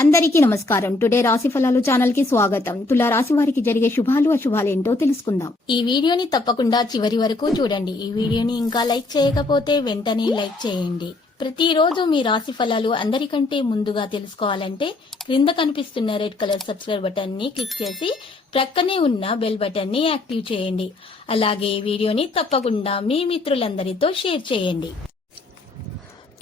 అందరికీ నమస్కారం. టుడే రాశి ఫలాలు ఛానల్ కి స్వాగతం. తులా రాశి వారికి జరిగే శుభాలు అశుభాలు ఏంటో తెలుసుకుందాం. ఈ వీడియోని తప్పకుండా చివరి వరకు చూడండి. ఈ వీడియోని ఇంకా లైక్ చేయకపోతే వెంటనే లైక్ చేయండి. ప్రతిరోజు మీ రాశి ఫలాలు అందరికంటే ముందుగా తెలుసుకోవాలంటే క్రింద కనిపిస్తున్న రెడ్ కలర్ సబ్స్క్రైబ్ బటన్ ని క్లిక్ చేసి ప్రక్కనే ఉన్న బెల్ బటన్ ని యాక్టివ్ చేయండి. అలాగే ఈ వీడియోని తప్పకుండా మీ మిత్రులందరితో షేర్ చేయండి.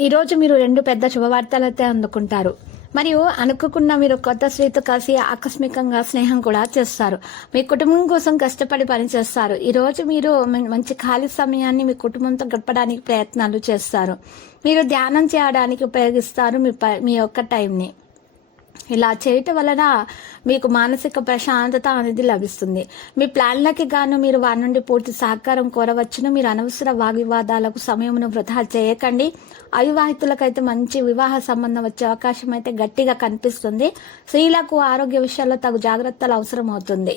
ఈ రోజు మీరు 2 పెద్ద శుభవార్తలైతే అందుకుంటారు. మరియు అనుకోకుండా మీరు కొత్త స్త్రీతో కలిసి ఆకస్మికంగా స్నేహం కూడా చేస్తారు. మీ కుటుంబం కోసం కష్టపడి పనిచేస్తారు. ఈ రోజు మీరు మంచి ఖాళీ సమయాన్ని మీ కుటుంబంతో గడపడానికి ప్రయత్నాలు చేస్తారు. మీరు ధ్యానం చేయడానికి ఉపయోగిస్తారు మీ యొక్క టైంని. ఇలా చేయటం వలన మీకు మానసిక ప్రశాంతత అనేది లభిస్తుంది. మీ ప్లాన్లకి గాను మీరు వారి నుండి పూర్తి సహకారం కోరవచ్చును. మీరు అనవసర వాగ్వివాదాలకు సమయమును వృధా చేయకండి. అవివాహితులకైతే మంచి వివాహ సంబంధం వచ్చే అవకాశం అయితే గట్టిగా కనిపిస్తుంది. స్త్రీలకు ఆరోగ్య విషయాల్లో తగు జాగ్రత్తలు అవసరం అవుతుంది.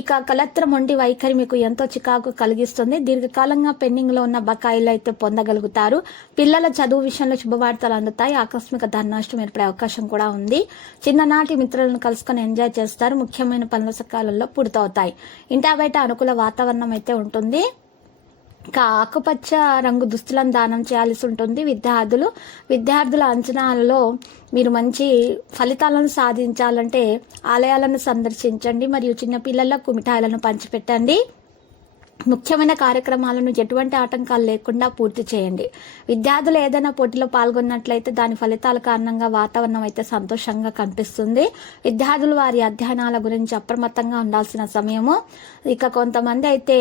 ఇక కలత్ర మొండి వైఖరి మీకు ఎంతో చికాకు కలిగిస్తుంది. దీర్ఘకాలంగా పెండింగ్ లో ఉన్న బకాయిలు అయితే పొందగలుగుతారు. పిల్లల చదువు విషయంలో శుభవార్తలు అందుతాయి. ఆకస్మిక ధననష్టం ఏర్పడే అవకాశం కూడా ఉంది. చిన్ననాటి మిత్రులను కలుసుకొని ఎంజాయ్ చేస్తారు. ముఖ్యమైన పనుల సకాలంలో పూర్తవుతాయి. ఇంటా బయట అనుకూల వాతావరణం అయితే ఉంటుంది. ఇంకా ఆకుపచ్చ రంగు దుస్తులను దానం చేయాల్సి ఉంటుంది. విద్యార్థుల అంచనాలలో మీరు మంచి ఫలితాలను సాధించాలంటే ఆలయాలను సందర్శించండి. మరియు చిన్నపిల్లలకు మిఠాయిలను పంచిపెట్టండి. ముఖ్యమైన కార్యక్రమాలను ఎటువంటి ఆటంకాలు లేకుండా పూర్తి చేయండి. విద్యార్థులు ఏదైనా పోటీలో పాల్గొన్నట్లయితే దాని ఫలితాల కారణంగా వాతావరణం అయితే సంతోషంగా కనిపిస్తుంది. విద్యార్థులు వారి అధ్యయనాల గురించి అప్రమత్తంగా ఉండాల్సిన సమయము. ఇక కొంతమంది అయితే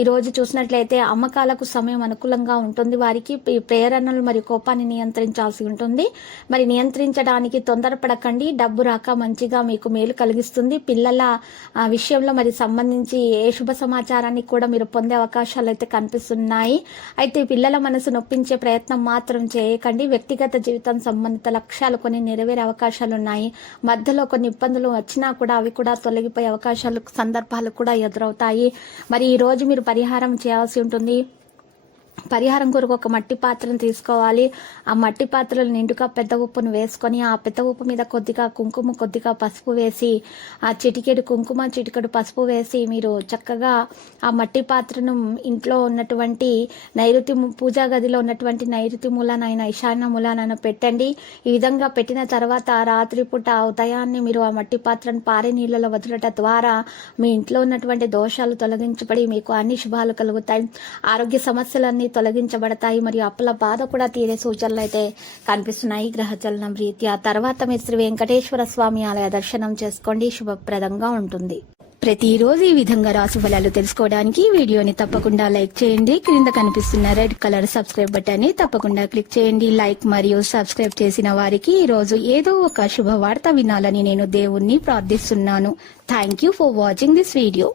ఈ రోజు చూసినట్లయితే అమ్మకాలకు సమయం అనుకూలంగా ఉంటుంది. వారికి ప్రేరణలు మరియు కోపాన్ని నియంత్రించాల్సి ఉంటుంది. మరి నియంత్రించడానికి తొందరపడకండి. డబ్బు రాక మంచిగా మీకు మేలు కలిగిస్తుంది. పిల్లల విషయంలో మరి సంబంధించి ఏ శుభ సమాచారాన్ని కూడా మీరు పొందే అవకాశాలు అయితే కనిపిస్తున్నాయి. అయితే పిల్లల మనసు నొప్పించే ప్రయత్నం మాత్రం చేయకండి. వ్యక్తిగత జీవితం సంబంధిత లక్ష్యాలు కొన్ని నెరవేరే అవకాశాలు ఉన్నాయి. మధ్యలో కొన్ని ఇబ్బందులు వచ్చినా కూడా అవి కూడా తొలగిపోయే అవకాశాలు సందర్భాలు కూడా ఎదురవుతాయి. మరి ఈ రోజు మీరు పరిహారం చేయాల్సి ఉంటుంది. పరిహారం కొరకు ఒక మట్టి పాత్రను తీసుకోవాలి. ఆ మట్టి పాత్రలో నిండుగా పెద్ద ఉప్పును వేసుకొని ఆ పెద్ద ఉప్పు మీద కొద్దిగా కుంకుమ కొద్దిగా పసుపు వేసి ఆ చిటికెడు కుంకుమ చిటికెడు పసుపు వేసి మీరు చక్కగా ఆ మట్టి పాత్రను ఇంట్లో ఉన్నటువంటి నైరుతి పూజా గదిలో ఉన్నటువంటి నైరుతి మూలానైనా ఈశాన్య మూలానైనా పెట్టండి. ఈ విధంగా పెట్టిన తర్వాత రాత్రిపూట ఉదయాన్నే మీరు ఆ మట్టి పాత్రను పారే నీళ్ళలో వదలటం ద్వారా మీ ఇంట్లో ఉన్నటువంటి దోషాలు తొలగించబడి మీకు అన్ని శుభాలు కలుగుతాయి. ఆరోగ్య సమస్యలన్నీ తొలగించబడతాయి. మరియు అప్పుల బాధ కూడా తీరే సూచనలు అయితే కనిపిస్తున్నాయి గ్రహచలనం రీత్యా. తర్వాత మీరు శ్రీ వెంకటేశ్వర స్వామి ఆలయ దర్శనం చేసుకోండి. శుభప్రదంగా ఉంటుంది. ప్రతిరోజు ఈ విధంగా రాశి ఫలాలు తెలుసుకోవడానికి వీడియోని తప్పకుండా లైక్ చేయండి. క్రింద కనిపిస్తున్న రెడ్ కలర్ సబ్స్క్రైబ్ బటన్ ని తప్పకుండా క్లిక్ చేయండి. లైక్ మరియు సబ్స్క్రైబ్ చేసిన వారికి ఈ రోజు ఏదో ఒక శుభవార్త వినాలని నేను దేవుణ్ణి ప్రార్థిస్తున్నాను. Thank you for watching this video.